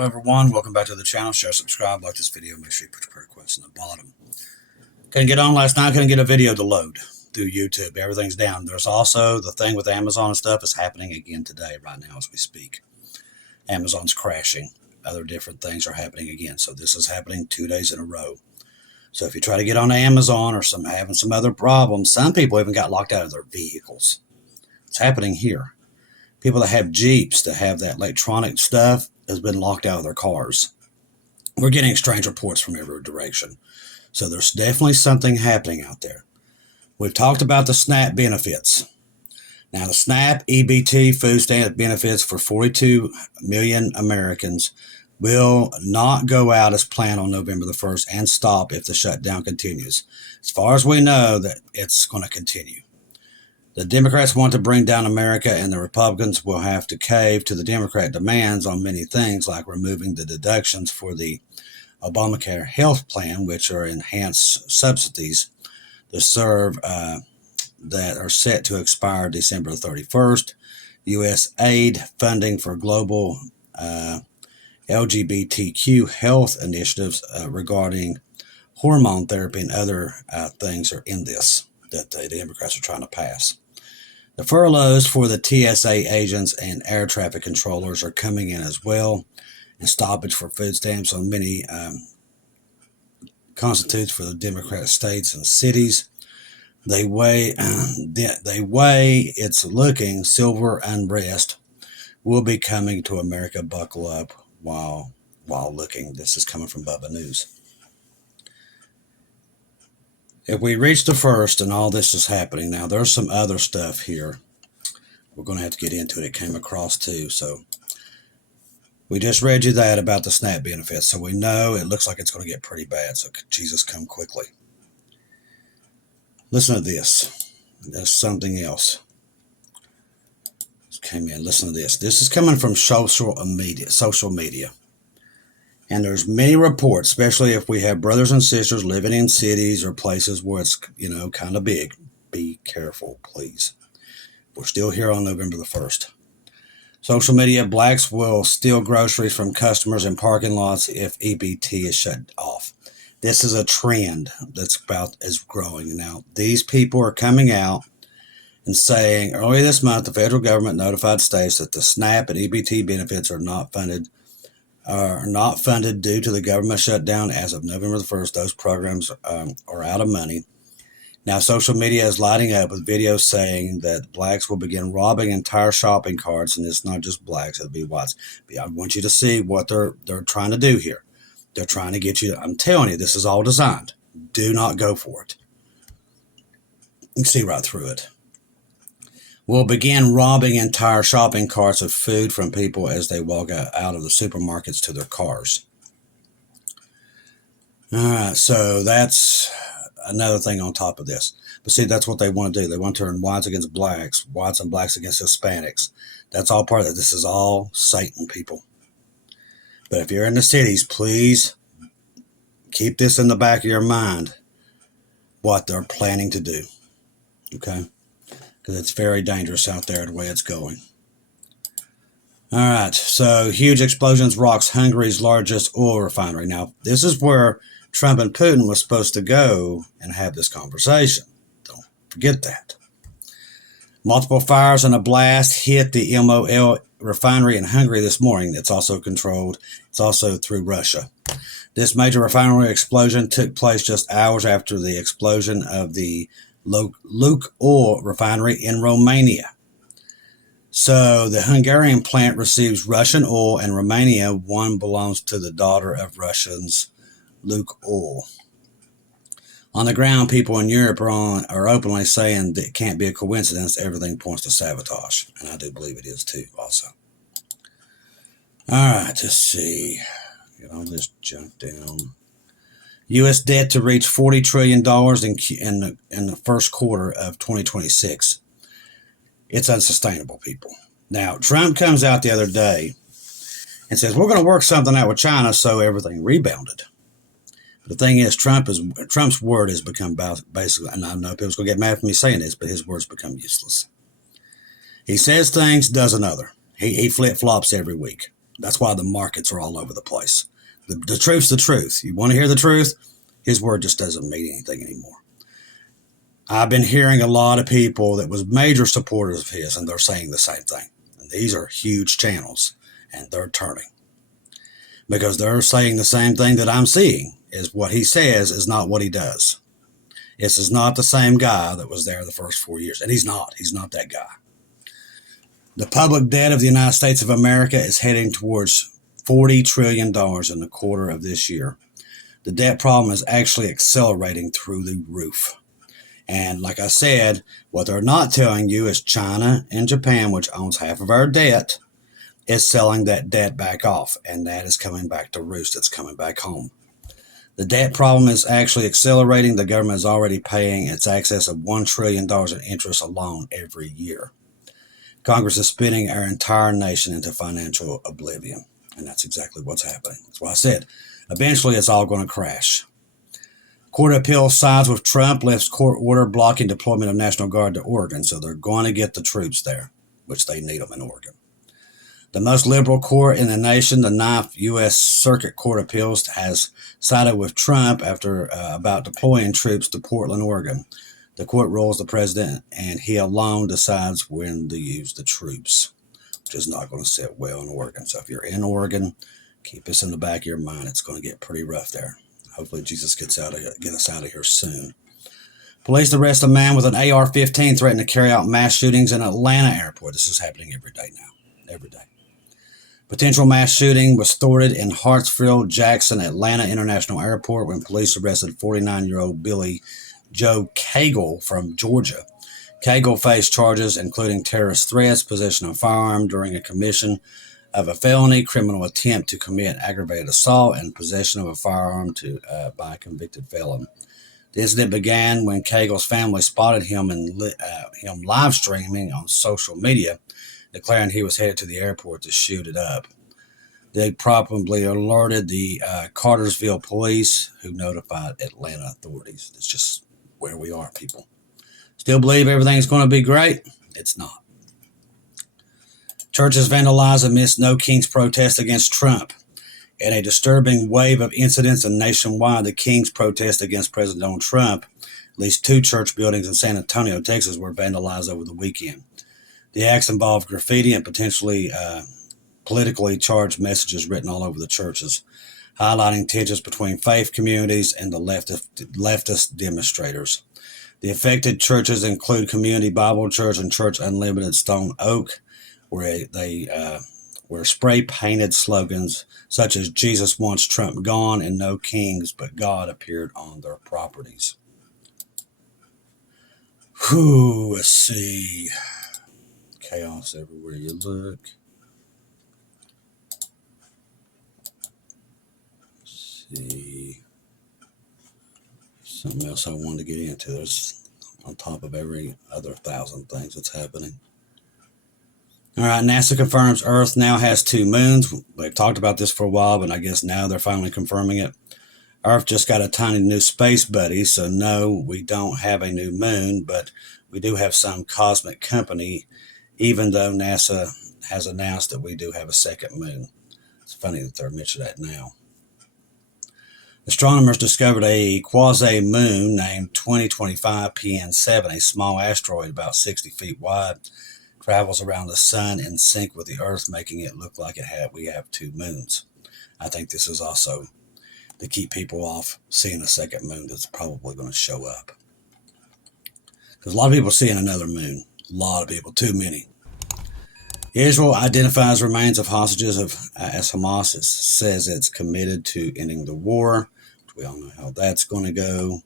Hello everyone, welcome back to the channel. Share, subscribe, like this video, make sure you put your prayer requests in the bottom. Couldn't get on last night, couldn't get a video to load through YouTube. Everything's down. There's also the thing with Amazon and stuff is happening again today, right now as we speak. Amazon's crashing. Other different things are happening again. So this is happening 2 days in a row. So if you try to get on Amazon or having some other problems, some people even got locked out of their vehicles. It's happening here. People that have Jeeps, that have that electronic stuff, has been locked out of their cars. We're getting strange reports from every direction. So there's definitely something happening out there. We've talked about the SNAP benefits. Now the SNAP EBT food stamp benefits for 42 million Americans will not go out as planned on November the 1st and stop if the shutdown continues. As far as we know, that it's going to continue. The Democrats want to bring down America, and the Republicans will have to cave to the Democrat demands on many things, like removing the deductions for the Obamacare health plan, which are enhanced subsidies to serve that are set to expire December 31st. U.S. aid funding for global LGBTQ health initiatives regarding hormone therapy and other things are in this that the Democrats are trying to pass. The furloughs for the TSA agents and air traffic controllers are coming in as well, and stoppage for food stamps on many constitutes for the Democrat states and cities. They way it's looking silver unrest will be coming to America. Buckle up while looking. This is coming from Bubba News. If we reach the first and all this is happening, now there's some other stuff here. We're going to have to get into it. It came across too. So we just read you that about the SNAP benefits. So we know it looks like it's going to get pretty bad. So Jesus, come quickly. Listen to this. There's something else. Just came in. Listen to this. This is coming from social media. And there's many reports, especially if we have brothers and sisters living in cities or places where it's, kind of big. Be careful, please. We're still here on November the 1st. Social media, blacks will steal groceries from customers in parking lots if EBT is shut off. This is a trend is growing. Now, these people are coming out and saying, earlier this month, the federal government notified states that the SNAP and EBT benefits are not funded due to the government shutdown as of November the 1st. Those programs are out of money. Now, social media is lighting up with videos saying that blacks will begin robbing entire shopping carts, and it's not just blacks, it'll be whites. But I want you to see what they're trying to do here. They're trying to get you, I'm telling you, this is all designed. Do not go for it. You can see right through it. Will begin robbing entire shopping carts of food from people as they walk out of the supermarkets to their cars. All right, so that's another thing on top of this. But see, that's what they want to do. They want to turn whites against blacks, whites and blacks against Hispanics. That's all part of it. This is all Satan, people. But if you're in the cities, please keep this in the back of your mind, what they're planning to do. Okay? Because it's very dangerous out there the way it's going. All right, so huge explosions rocks Hungary's largest oil refinery. Now, this is where Trump and Putin was supposed to go and have this conversation. Don't forget that. Multiple fires and a blast hit the MOL refinery in Hungary this morning. It's also controlled. It's also through Russia. This major refinery explosion took place just hours after the explosion of the LOVIK oil refinery in Romania. So the Hungarian plant receives Russian oil, and Romania, one belongs to the daughter of Russians, LOVIK oil. On the ground, people in Europe are openly saying that it can't be a coincidence. Everything points to sabotage, and I do believe it is too also. All right, let's see. Get all this junk down. U.S. debt to reach $40 trillion in the first quarter of 2026. It's unsustainable, people. Now, Trump comes out the other day and says, we're going to work something out with China, so everything rebounded. The thing is, Trump's word has become basically, and I know people's going to get mad for me saying this, but his words become useless. He says things, does another. He flip-flops every week. That's why the markets are all over the place. The truth's the truth. You want to hear the truth? His word just doesn't mean anything anymore. I've been hearing a lot of people that was major supporters of his, and they're saying the same thing. And these are huge channels, and they're turning. Because they're saying the same thing that I'm seeing, is what he says is not what he does. This is not the same guy that was there the first 4 years. And he's not. He's not that guy. The public debt of the United States of America is heading towards $40 trillion in the quarter of this year. The debt problem is actually accelerating through the roof. And like I said, what they're not telling you is China and Japan, which owns half of our debt, is selling that debt back off. And that is coming back to roost. It's coming back home. The debt problem is actually accelerating. The government is already paying its excess of $1 trillion in interest alone every year. Congress is spinning our entire nation into financial oblivion. And that's exactly what's happening. That's why I said, eventually it's all going to crash. Court of Appeals sides with Trump, lifts court order blocking deployment of National Guard to Oregon. So they're going to get the troops there, which they need them in Oregon. The most liberal court in the nation, the 9th U.S. Circuit Court of Appeals, has sided with Trump after about deploying troops to Portland, Oregon. The court rules the president, and he alone decides when to use the troops, which is not going to sit well in Oregon. So if you're in Oregon, keep this in the back of your mind. It's going to get pretty rough there. Hopefully Jesus get us out of here soon. Police arrest a man with an AR-15 threatening to carry out mass shootings in Atlanta airport. This is happening every day now. Every day. Potential mass shooting was thwarted in Hartsfield-Jackson Atlanta International Airport when police arrested 49-year-old Billy Joe Cagle from Georgia. Cagle faced charges including terrorist threats, possession of a firearm during a commission of a felony, criminal attempt to commit aggravated assault, and possession of a firearm by a convicted felon. The incident began when Cagle's family spotted him him live streaming on social media, declaring he was headed to the airport to shoot it up. They probably alerted the Cartersville police, who notified Atlanta authorities. It's just where we are, people. Still believe everything's going to be great? It's not. Churches vandalized amidst No Kings protest against Trump. In a disturbing wave of incidents nationwide, the Kings protest against President Donald Trump, at least 2 church buildings in San Antonio, Texas, were vandalized over the weekend. The acts involved graffiti and potentially politically charged messages written all over the churches, highlighting tensions between faith communities and the leftist demonstrators. The affected churches include Community Bible Church and Church Unlimited Stone Oak, where spray-painted slogans such as "Jesus wants Trump gone" and "No Kings but God" appeared on their properties. Let's see. Chaos everywhere you look. Let's see. Something else I wanted to get into. There's on top of every other 1,000 things that's happening. All right, NASA confirms Earth now has 2 moons. We've talked about this for a while, but I guess now they're finally confirming it. Earth just got a tiny new space buddy, so no, we don't have a new moon, but we do have some cosmic company, even though NASA has announced that we do have a second moon. It's funny that they're mentioning that now. Astronomers discovered a quasi-moon named 2025 PN7, a small asteroid about 60 feet wide, travels around the sun in sync with the Earth, making it look like we have 2 moons. I think this is also to keep people off seeing a second moon that's probably going to show up. Because a lot of people are seeing another moon. A lot of people, too many. Israel identifies remains of hostages as Hamas. It says it's committed to ending the war. We all know how that's going to go.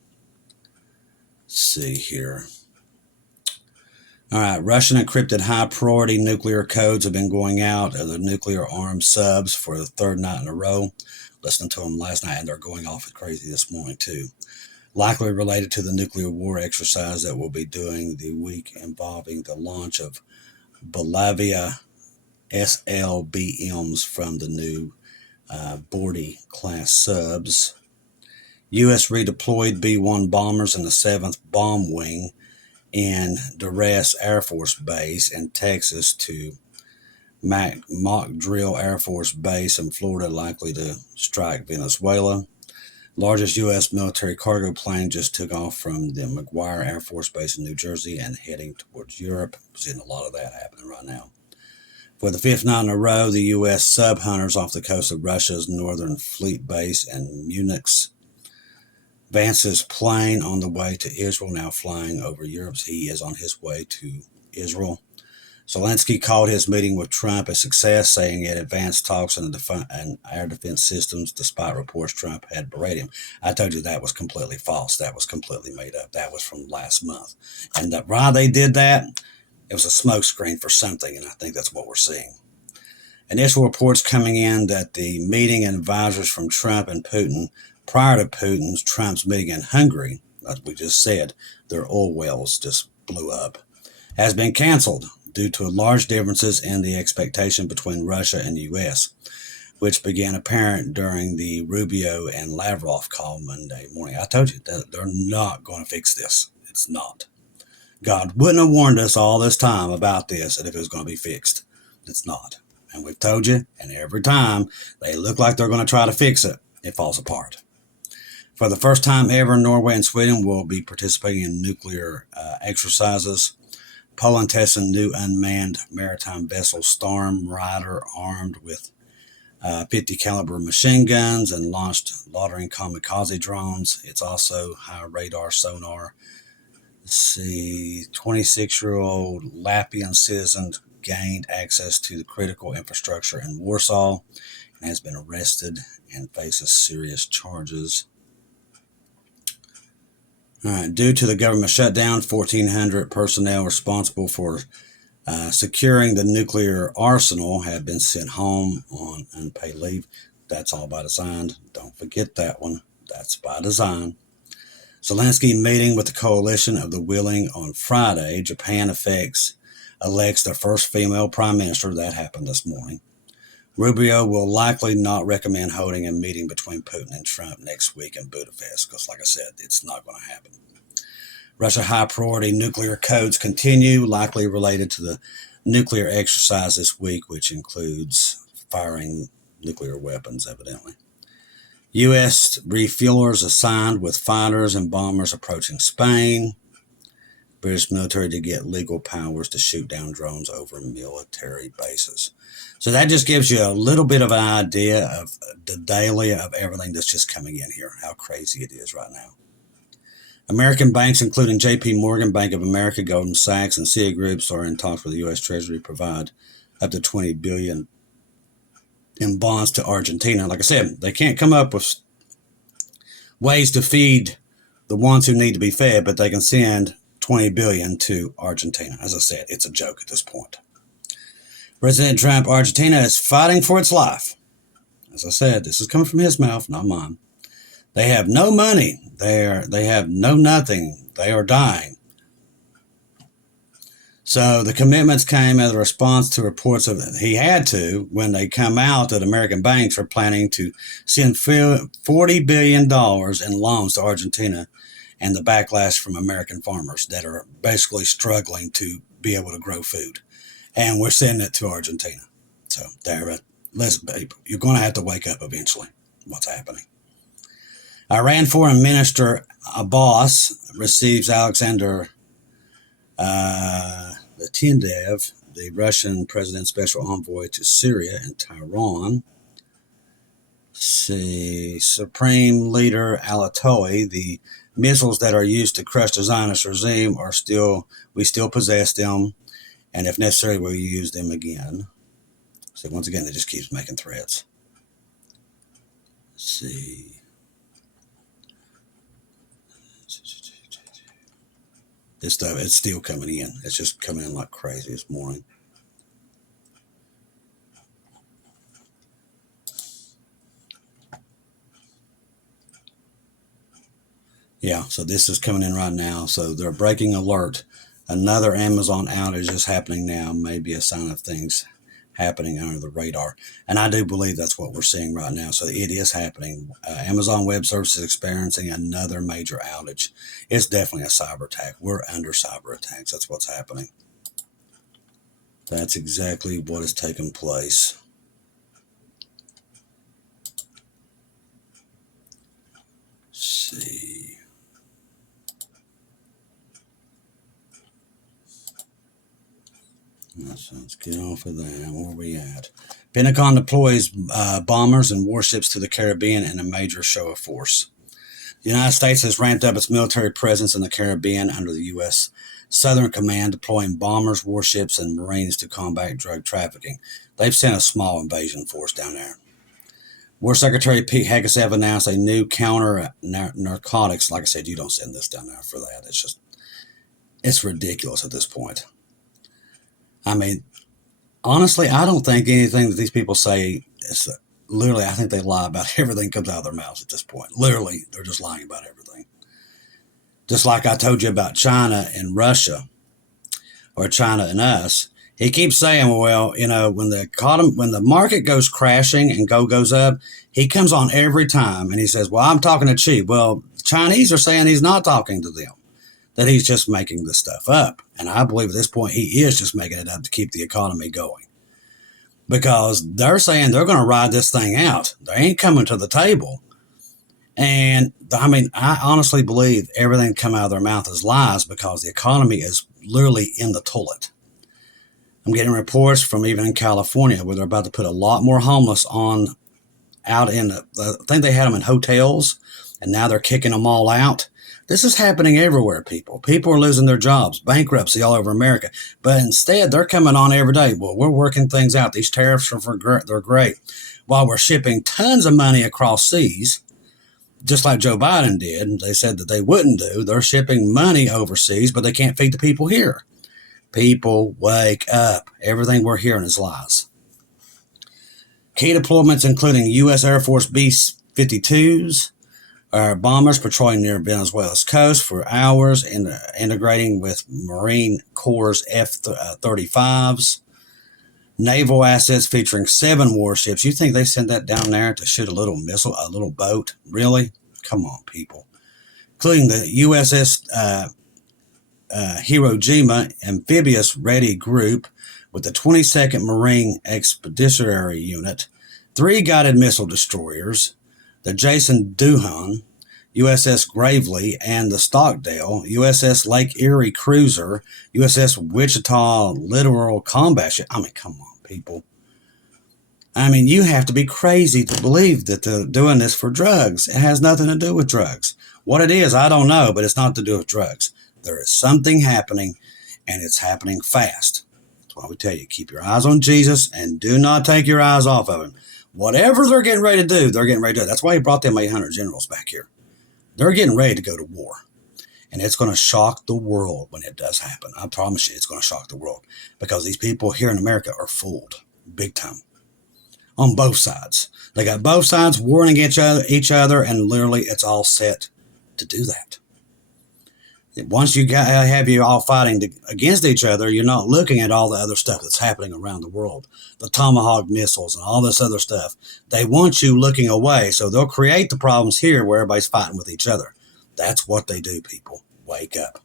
Let's see here. All right, Russian encrypted high-priority nuclear codes have been going out of the nuclear-armed subs for the 3rd night in a row. Listening to them last night, and they're going off crazy this morning, too. Likely related to the nuclear war exercise that we'll be doing the week involving the launch of Bolivia SLBMs from the new Bordy-class subs. U.S. redeployed B-1 bombers in the 7th Bomb Wing in Duress Air Force Base in Texas to mock drill Air Force base in Florida likely to strike Venezuela. Largest U.S. military cargo plane just took off from the McGuire Air Force Base in New Jersey and heading towards Europe. We're seeing a lot of that happening right now. For the fifth night in a row, the U.S. sub-hunters off the coast of Russia's Northern Fleet Base and Munich's Vance's plane on the way to Israel, now flying over Europe. He is on his way to Israel. Zelensky called his meeting with Trump a success, saying it advanced talks in air defense systems, despite reports Trump had berated him. I told you that was completely false. That was completely made up. That was from last month. And why they did that, it was a smokescreen for something, and I think that's what we're seeing. Initial reports coming in that the meeting and advisors from Trump and Putin, prior to Trump's meeting in Hungary, as we just said, their oil wells just blew up, has been canceled due to large differences in the expectation between Russia and the U.S., which began apparent during the Rubio and Lavrov call Monday morning. I told you that they're not going to fix this. It's not. God wouldn't have warned us all this time about this and if it was going to be fixed. It's not. And we've told you, and every time they look like they're going to try to fix it, it falls apart. For the first time ever, Norway and Sweden will be participating in nuclear exercises. Poland tests a new unmanned maritime vessel, Storm Rider, armed with 50 caliber machine guns and launched loitering kamikaze drones. It's also high radar sonar. Let's see, 26-year-old Latvian citizen gained access to the critical infrastructure in Warsaw and has been arrested and faces serious charges. All right, due to the government shutdown, 1,400 personnel responsible for securing the nuclear arsenal have been sent home on unpaid leave. That's all by design. Don't forget that one. That's by design. Zelensky meeting with the coalition of the willing on Friday. Japan elects their first female prime minister. That happened this morning. Rubio will likely not recommend holding a meeting between Putin and Trump next week in Budapest because, like I said, it's not going to happen. Russia high-priority nuclear codes continue, likely related to the nuclear exercise this week, which includes firing nuclear weapons, evidently. U.S. refuelers assigned with fighters and bombers approaching Spain. British military to get legal powers to shoot down drones over military bases. So that just gives you a little bit of an idea of the daily of everything that's just coming in here, how crazy it is right now. American banks, including J.P. Morgan, Bank of America, Goldman Sachs, and Citigroup, are in talks with the U.S. Treasury to provide up to $20 billion in bonds to Argentina. Like I said, they can't come up with ways to feed the ones who need to be fed, but they can send $20 billion to Argentina. As I said, it's a joke at this point. President Trump, Argentina is fighting for its life. As I said, this is coming from his mouth, not mine. They have no money. They have no nothing. They are dying. So the commitments came as a response to reports of he had to when they come out that American banks are planning to send $40 billion in loans to Argentina, and the backlash from American farmers that are basically struggling to be able to grow food. And we're sending it to Argentina. So there, listen, people, you're going to have to wake up eventually. What's happening? Iran Foreign Minister Abbas receives Alexander Latindev, the Russian president's special envoy to Syria and Tehran. See, Supreme Leader Alatoy, the missiles that are used to crush the Zionist regime we still possess them, and if necessary, we'll use them again. So once again, it just keeps making threats. Let's see. This stuff, it's still coming in. It's just coming in like crazy this morning. Yeah, so this is coming in right now. So they're breaking alert. Another Amazon outage is happening now. Maybe a sign of things happening under the radar. And I do believe that's what we're seeing right now. So it is happening. Amazon Web Services is experiencing another major outage. It's definitely a cyber attack. We're under cyber attacks. That's what's happening. That's exactly what has taken place. Let's see. Let's get off of that. Where are we at? Pentagon deploys bombers and warships to the Caribbean in a major show of force. The United States has ramped up its military presence in the Caribbean under the U.S. Southern Command, deploying bombers, warships, and Marines to combat drug trafficking. They've sent a small invasion force down there. War Secretary Pete Hegseth announced a new counter-narcotics. Like I said, you don't send this down there for that. It's ridiculous at this point. I mean, honestly, I don't think anything that these people say is literally, I think they lie about everything that comes out of their mouths at this point. Literally, they're just lying about everything. Just like I told you about China and Russia, or China and us. He keeps saying, well, you know, when the market goes crashing and goes up, he comes on every time and he says, well, I'm talking to cheap. Well, the Chinese are saying he's not talking to them, that he's just making this stuff up. And I believe at this point he is just making it up to keep the economy going. Because they're saying they're going to ride this thing out. They ain't coming to the table. And I mean, I honestly believe everything that come out of their mouth is lies, because the economy is literally in the toilet. I'm getting reports from even in California where they're about to put a lot more homeless out in I think they had them in hotels, and now they're kicking them all out. This is happening everywhere, people. People are losing their jobs, bankruptcy all over America. But instead, they're coming on every day. Well, we're working things out. These tariffs they're great. While we're shipping tons of money across seas, just like Joe Biden did, they said that they wouldn't do. They're shipping money overseas, but they can't feed the people here. People, wake up. Everything we're hearing is lies. Key deployments including U.S. Air Force B-52s, bombers patrolling near Venezuela's coast for hours, integrating with Marine Corps F-35s. Naval assets featuring 7 warships. You think they sent that down there to shoot a little missile, a little boat? Really? Come on, people. Including the USS Hiroshima Amphibious Ready Group with the 22nd Marine Expeditionary Unit, 3 guided missile destroyers, the Jason Doohan, USS Gravely, and the Stockdale, USS Lake Erie Cruiser, USS Wichita Littoral Combat Ship. I mean, come on, people. I mean, you have to be crazy to believe that they're doing this for drugs. It has nothing to do with drugs. What it is, I don't know, but it's not to do with drugs. There is something happening, and it's happening fast. That's why we tell you, keep your eyes on Jesus and do not take your eyes off of him. Whatever they're getting ready to do, they're getting ready to do. That's why he brought them 800 generals back here. They're getting ready to go to war. And it's going to shock the world when it does happen. I promise you, it's going to shock the world. Because these people here in America are fooled. Big time. On both sides. They got both sides warring against each other, and literally it's all set to do that. Once you have you all fighting against each other, you're not looking at all the other stuff that's happening around the world. The Tomahawk missiles and all this other stuff. They want you looking away, so they'll create the problems here where everybody's fighting with each other. That's what they do, people. Wake up.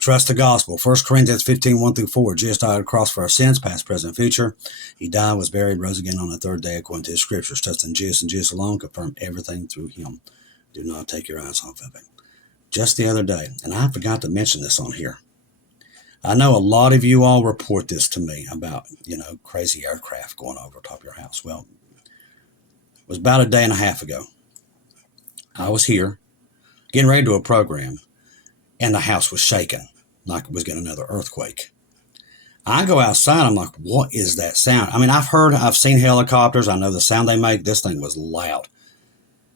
Trust the gospel. 1 Corinthians 15, 1-4. Jesus died on the cross for our sins, past, present, future. He died, was buried, rose again on the 3rd day according to his scriptures. Trust in Jesus and Jesus alone. Confirm everything through him. Do not take your eyes off of it. Just the other day, and I forgot to mention this on here. I know a lot of you all report this to me about, crazy aircraft going over top of your house. Well, it was about a day and a half ago. I was here getting ready to do a program, and the house was shaking like it was getting another earthquake. I go outside. I'm like, what is that sound? I mean, I've seen helicopters. I know the sound they make. This thing was loud.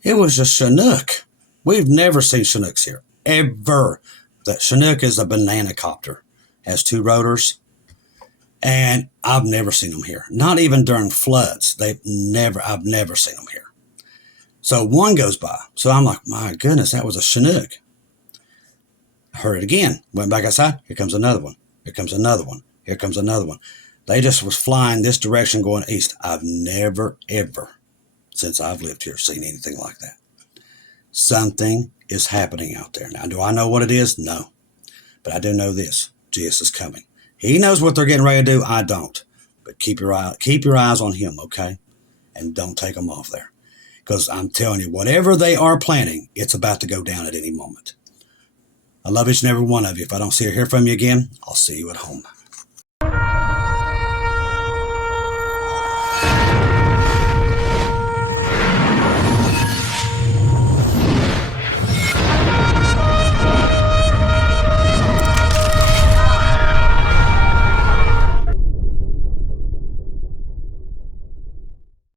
It was a Chinook. We've never seen Chinooks here, ever. The Chinook is a banana copter. Has 2 rotors. And I've never seen them here. Not even during floods. I've never seen them here. So one goes by. So I'm like, my goodness, that was a Chinook. I heard it again. Went back outside. Here comes another one. Here comes another one. Here comes another one. They just was flying this direction going east. I've never, ever, since I've lived here, seen anything like that. Something is happening out there. Now, do I know what it is? No. But I do know this. Jesus is coming. He knows what they're getting ready to do. I don't. But keep your eyes on him, okay? And don't take them off there. Because I'm telling you, whatever they are planning, it's about to go down at any moment. I love each and every one of you. If I don't see or hear from you again, I'll see you at home.